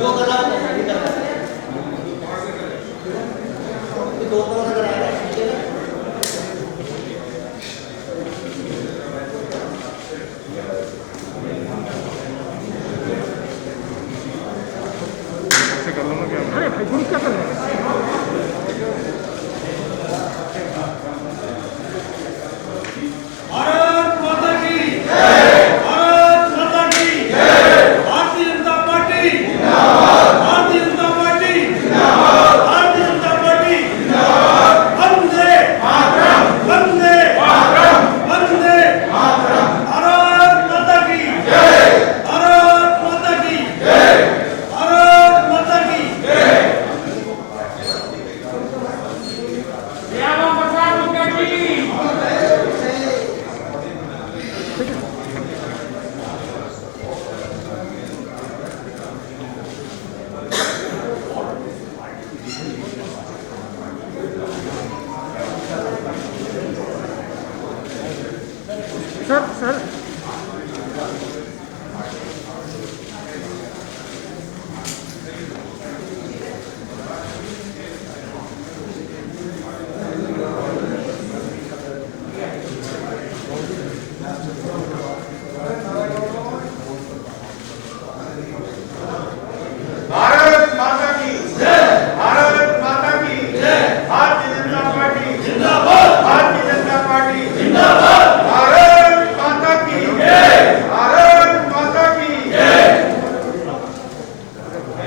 जो कर रहा है वो सही कर रहा है। दो तरह से करा रहा है, ठीक है ना? ऐसे कर लो ना क्या? अरे भाई गुरु क्या कर रहे हैं? भारत माता की जय, भारत माता की जय, भारतीय जनता पार्टी जिंदाबाद, भारतीय जनता पार्टी जिंदाबाद, भारतीय जनता पार्टी जिंदाबाद, वंदे मातरम, वंदे मातरम, वंदे मातरम, भारत माता की जय, भारत माता की जय, भारत माता की जय। श्यामा प्रसाद मुखर्जी सर भारत माता की जय, भारत माता की जय, भारतीय जनता पार्टी जिंदाबाद, भारतीय जनता पार्टी जिंदाबाद, भारत माता की जय, भारत माता की जय,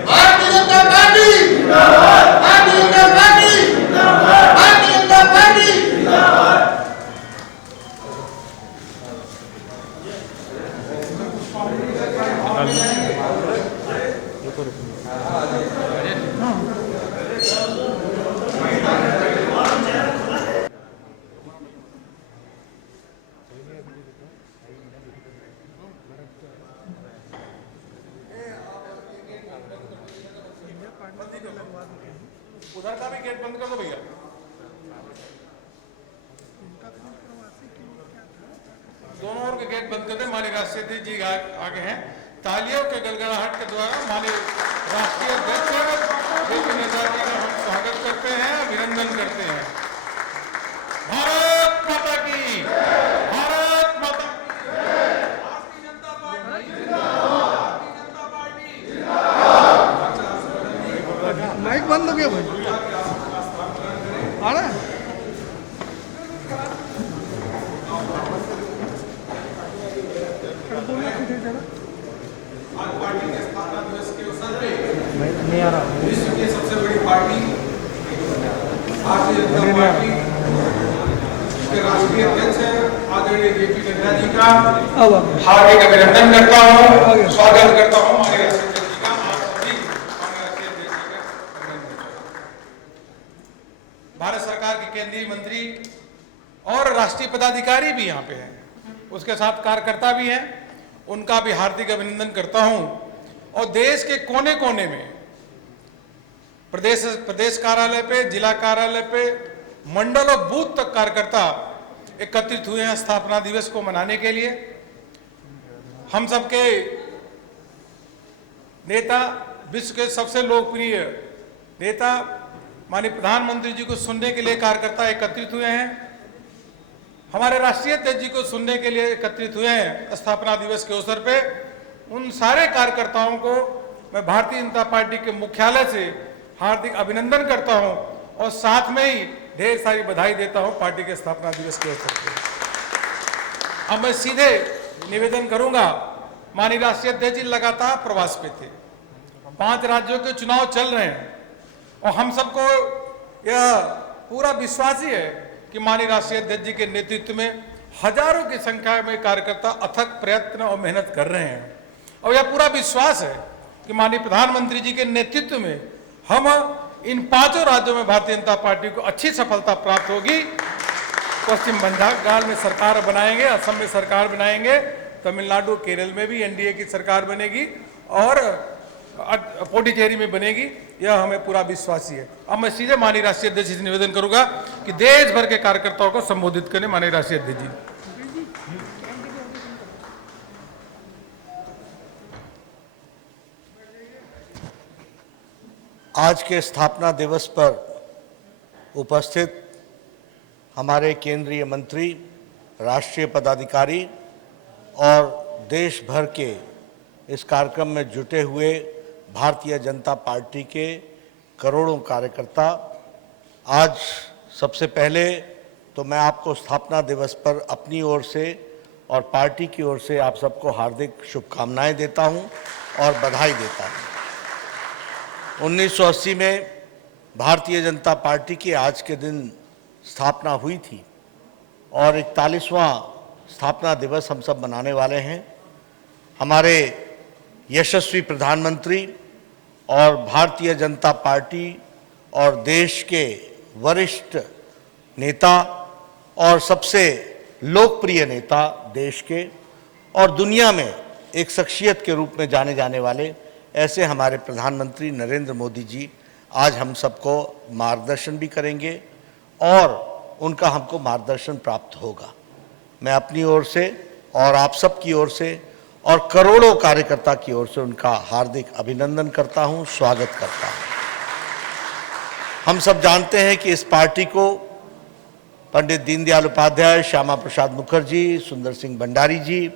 भारतीय जनता पार्टी जिंदाबाद, भारतीय जनता पार्टी जिंदाबाद, भारतीय जनता पार्टी जिंदाबाद। उधर का भी गेट बंद कर दो भैया। दोनों ओर के गेट बंद कर दे। माननीय राष्ट्रीय अध्यक्ष जी आगे हैं। तालियों के गड़गड़ाहट के द्वारा माननीय राष्ट्रीय अध्यक्ष जेपी नड्डा जी का हम स्वागत करते हैं, अभिनंदन करते हैं। भारत माता की भारत माता की भारतीय जनता पार्टी जिंदाबाद, भारतीय जनता पार्टी जिंदाबाद। माइक बंद हो गया भाई। आ रहा है? आज पार्टी के स्थापना दिवस के अवसर पे नहीं आ रहा। विश्व की सबसे बड़ी पार्टी भारतीय जनता पार्टी के राष्ट्रीय अध्यक्ष आदरणीय जेपी नड्डा जी का हार्दिक अभिनंदन करता हूँ, स्वागत करता हूँ। हमारे राष्ट्रीय अध्यक्ष जी का आप सभी हमारे राष्ट्रीय अध्यक्ष जी का अभिनंदन करता हूँ। भारत सरकार के केंद्रीय मंत्री और राष्ट्रीय पदाधिकारी भी यहाँ पे हैं, उसके साथ कार्यकर्ता भी हैं, उनका भी हार्दिक अभिनंदन करता हूं। और देश के कोने कोने में प्रदेश कार्यालय पे, जिला कार्यालय पे, मंडल और बूथ तक कार्यकर्ता एकत्रित हुए हैं स्थापना दिवस को मनाने के लिए। हम सबके नेता, विश्व के सबसे लोकप्रिय नेता माननीय प्रधानमंत्री जी को सुनने के लिए कार्यकर्ता एकत्रित हुए हैं। हमारे राष्ट्रीय अध्यक्ष जी को सुनने के लिए एकत्रित हुए हैं स्थापना दिवस के अवसर पे। उन सारे कार्यकर्ताओं को मैं भारतीय जनता पार्टी के मुख्यालय से हार्दिक अभिनंदन करता हूं और साथ में ही ढेर सारी बधाई देता हूं पार्टी के स्थापना दिवस के अवसर पे। अब मैं सीधे निवेदन करूंगा। माननीय राष्ट्रीय अध्यक्ष जी लगातार प्रवास पे थे, 5 राज्यों के चुनाव चल रहे हैं और हम सबको यह पूरा विश्वास ही है कि माननीय राष्ट्रीय अध्यक्ष जी के नेतृत्व में हजारों की संख्या में कार्यकर्ता अथक प्रयत्न और मेहनत कर रहे हैं। और यह पूरा विश्वास है कि माननीय प्रधानमंत्री जी के नेतृत्व में हम इन 5 राज्यों में भारतीय जनता पार्टी को अच्छी सफलता प्राप्त होगी। पश्चिम बंगाल में सरकार बनाएंगे, असम में सरकार बनाएंगे, तमिलनाडु केरल में भी एनडीए की सरकार बनेगी और पुडुचेरी में बनेगी। यह हमें पूरा विश्वास ही है। अब मैं सीधे माननीय राष्ट्रीय अध्यक्ष जी से निवेदन करूंगा कि देश भर के कार्यकर्ताओं को संबोधित करें। माननीय राष्ट्रीय अध्यक्ष जी। आज के स्थापना दिवस पर उपस्थित हमारे केंद्रीय मंत्री, राष्ट्रीय पदाधिकारी और देश भर के इस कार्यक्रम में जुटे हुए भारतीय जनता पार्टी के करोड़ों कार्यकर्ता, आज सबसे पहले तो मैं आपको स्थापना दिवस पर अपनी ओर से और पार्टी की ओर से आप सबको हार्दिक शुभकामनाएं देता हूं और बधाई देता हूं। 1980 में भारतीय जनता पार्टी की आज के दिन स्थापना हुई थी और 41वां स्थापना दिवस हम सब मनाने वाले हैं। हमारे यशस्वी प्रधानमंत्री और भारतीय जनता पार्टी और देश के वरिष्ठ नेता और सबसे लोकप्रिय नेता देश के और दुनिया में एक शख्सियत के रूप में जाने जाने वाले ऐसे हमारे प्रधानमंत्री नरेंद्र मोदी जी आज हम सबको मार्गदर्शन भी करेंगे और उनका हमको मार्गदर्शन प्राप्त होगा। मैं अपनी ओर से और आप सब की ओर से और करोड़ों कार्यकर्ता की ओर से उनका हार्दिक अभिनंदन करता हूं, स्वागत करता हूं। हम सब जानते हैं कि इस पार्टी को पंडित दीनदयाल उपाध्याय, श्यामा प्रसाद मुखर्जी, सुंदर सिंह भंडारी जी,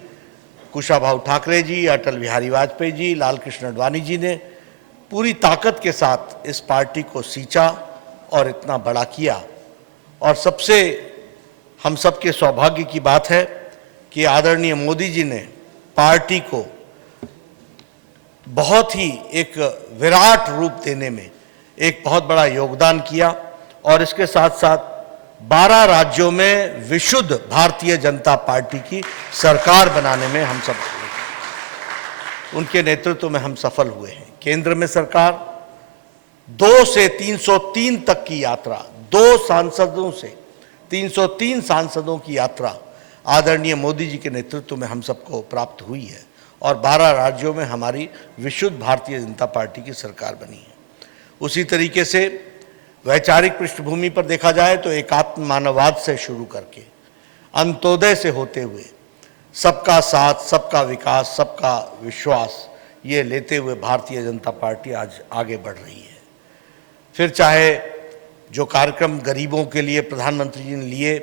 कुशाभाऊ ठाकरे जी, अटल बिहारी वाजपेयी जी, लाल कृष्ण आडवाणी जी ने पूरी ताकत के साथ इस पार्टी को सींचा और इतना बड़ा किया। और सबसे हम सबके सौभाग्य की बात है कि आदरणीय मोदी जी ने पार्टी को बहुत ही एक विराट रूप देने में एक बहुत बड़ा योगदान किया और इसके साथ साथ 12 राज्यों में विशुद्ध भारतीय जनता पार्टी की सरकार बनाने में हम सब उनके नेतृत्व में हम सफल हुए हैं। केंद्र में सरकार 2 से 303 तक की यात्रा, 2 सांसदों से 303 सांसदों की यात्रा आदरणीय मोदी जी के नेतृत्व में हम सबको प्राप्त हुई है और 12 राज्यों में हमारी विशुद्ध भारतीय जनता पार्टी की सरकार बनी है। उसी तरीके से वैचारिक पृष्ठभूमि पर देखा जाए तो एकात्म मानववाद से शुरू करके अंत्योदय से होते हुए सबका साथ, सबका विकास, सबका विश्वास, ये लेते हुए भारतीय जनता पार्टी आज आगे बढ़ रही है। फिर चाहे जो कार्यक्रम गरीबों के लिए प्रधानमंत्री जी ने लिए,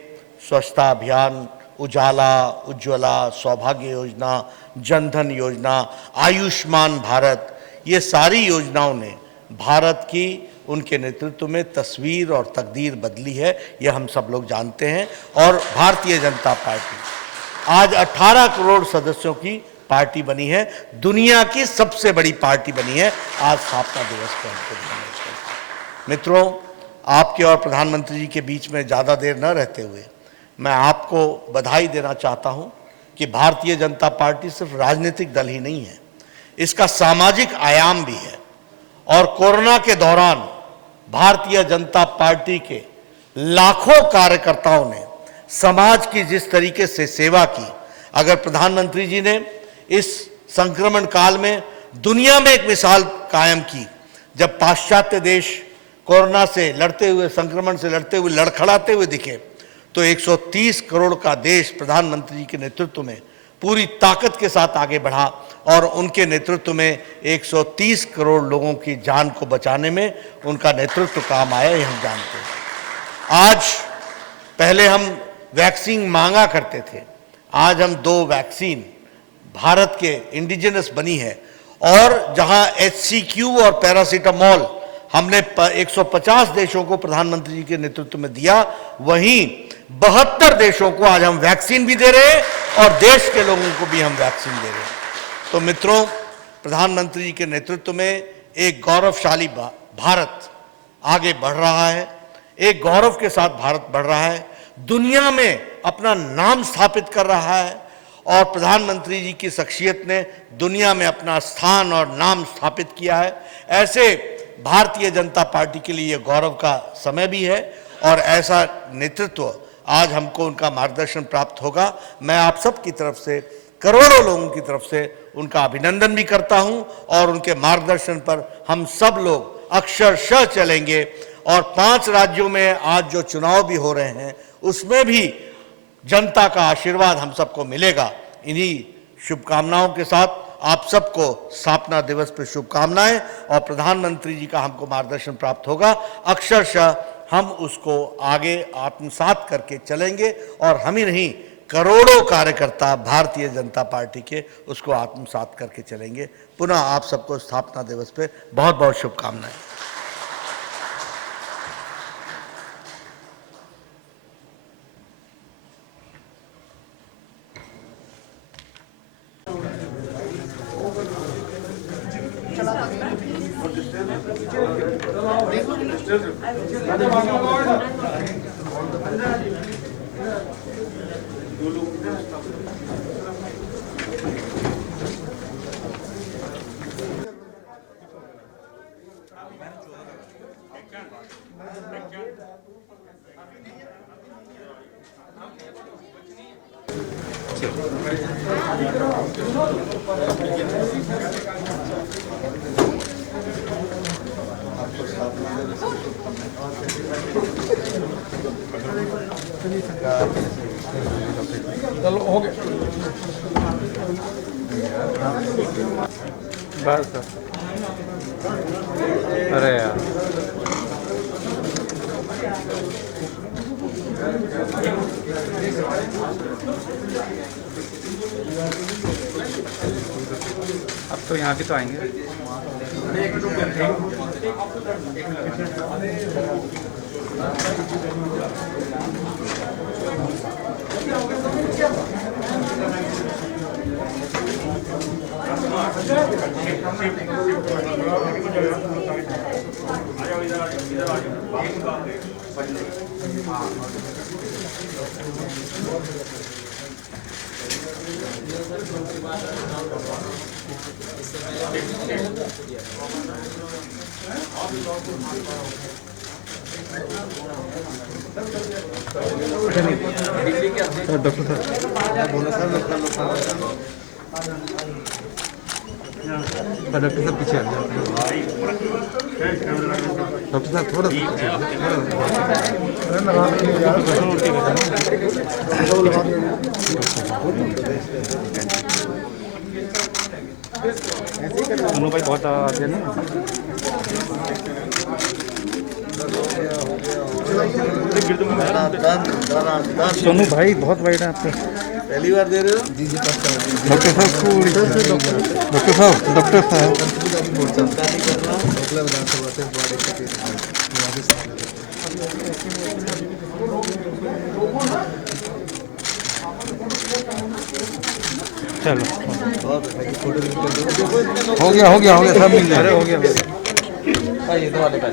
स्वच्छता अभियान, उजाला, उज्ज्वला, सौभाग्य योजना, जनधन योजना, आयुष्मान भारत, ये सारी योजनाओं ने भारत की उनके नेतृत्व में तस्वीर और तकदीर बदली है, यह हम सब लोग जानते हैं। और भारतीय जनता पार्टी आज 18 करोड़ सदस्यों की पार्टी बनी है, दुनिया की सबसे बड़ी पार्टी बनी है आज स्थापना दिवस पर। मित्रों, आपके और प्रधानमंत्री जी के बीच में ज़्यादा देर न रहते हुए मैं आपको बधाई देना चाहता हूं कि भारतीय जनता पार्टी सिर्फ राजनीतिक दल ही नहीं है, इसका सामाजिक आयाम भी है। और कोरोना के दौरान भारतीय जनता पार्टी के लाखों कार्यकर्ताओं ने समाज की जिस तरीके से सेवा की, अगर प्रधानमंत्री जी ने इस संक्रमण काल में दुनिया में एक मिसाल कायम की, जब पाश्चात्य देश कोरोना से लड़ते हुए, संक्रमण से लड़ते हुए लड़खड़ाते हुए दिखे, तो 130 करोड़ का देश प्रधानमंत्री जी के नेतृत्व में पूरी ताकत के साथ आगे बढ़ा और उनके नेतृत्व में 130 करोड़ लोगों की जान को बचाने में उनका नेतृत्व काम आया, ये हम जानते हैं। आज पहले हम वैक्सीन मांगा करते थे, आज हम 2 वैक्सीन भारत के इंडिजिनस बनी है और जहां HCQ और पैरासीटामोल हमने 150 देशों को प्रधानमंत्री जी के नेतृत्व में दिया, वहीं 72 देशों को आज हम वैक्सीन भी दे रहे हैं और देश के लोगों को भी हम वैक्सीन दे रहे हैं। तो मित्रों, प्रधानमंत्री जी के नेतृत्व में एक गौरवशाली भारत आगे बढ़ रहा है, एक गौरव के साथ भारत बढ़ रहा है, दुनिया में अपना नाम स्थापित कर रहा है और प्रधानमंत्री जी की शख्सियत ने दुनिया में अपना स्थान और नाम स्थापित किया है। ऐसे भारतीय जनता पार्टी के लिए गौरव का समय भी है और ऐसा नेतृत्व आज हमको उनका मार्गदर्शन प्राप्त होगा। मैं आप सब की तरफ से, करोड़ों लोगों की तरफ से उनका अभिनंदन भी करता हूं और उनके मार्गदर्शन पर हम सब लोग अक्षरशः चलेंगे। और 5 राज्यों में आज जो चुनाव भी हो रहे हैं उसमें भी जनता का आशीर्वाद हम सबको मिलेगा। इन्हीं शुभकामनाओं के साथ आप सबको स्थापना दिवस पर शुभकामनाएं और प्रधानमंत्री जी का हमको मार्गदर्शन प्राप्त होगा। अक्षरशः हम उसको आगे आत्मसात करके चलेंगे और हम ही नहीं, करोड़ों कार्यकर्ता भारतीय जनता पार्टी के उसको आत्मसात करके चलेंगे। पुनः आप सबको स्थापना दिवस पे बहुत बहुत शुभकामनाएं। चलो हो गया बस। अरे यार अब तो यहाँ भी तो आएंगे। डॉक्टर साहब बोला सर, डॉक्टर साहब पीछे आ जाओ। डॉक्टर साहब थोड़ा सोनू भाई बहुत आगे ना। सोनू भाई बहुत वाइड है आपके। पहली बार दे रहे हो? जी जी। डॉक्टर साहब डॉक्टर साहब चलो हो गया सब मिल जाएगा। हो गया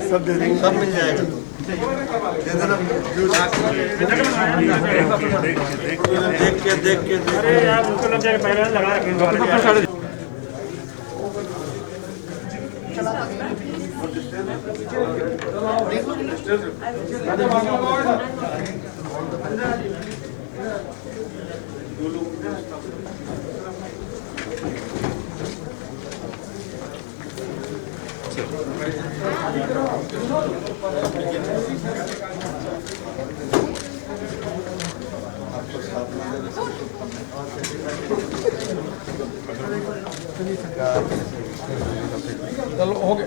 सब दे देंगे, सब मिल जाएगा। देख के अरे यार उसको लग जाएगा, पहले लगा रखेंगे। चलो हो गया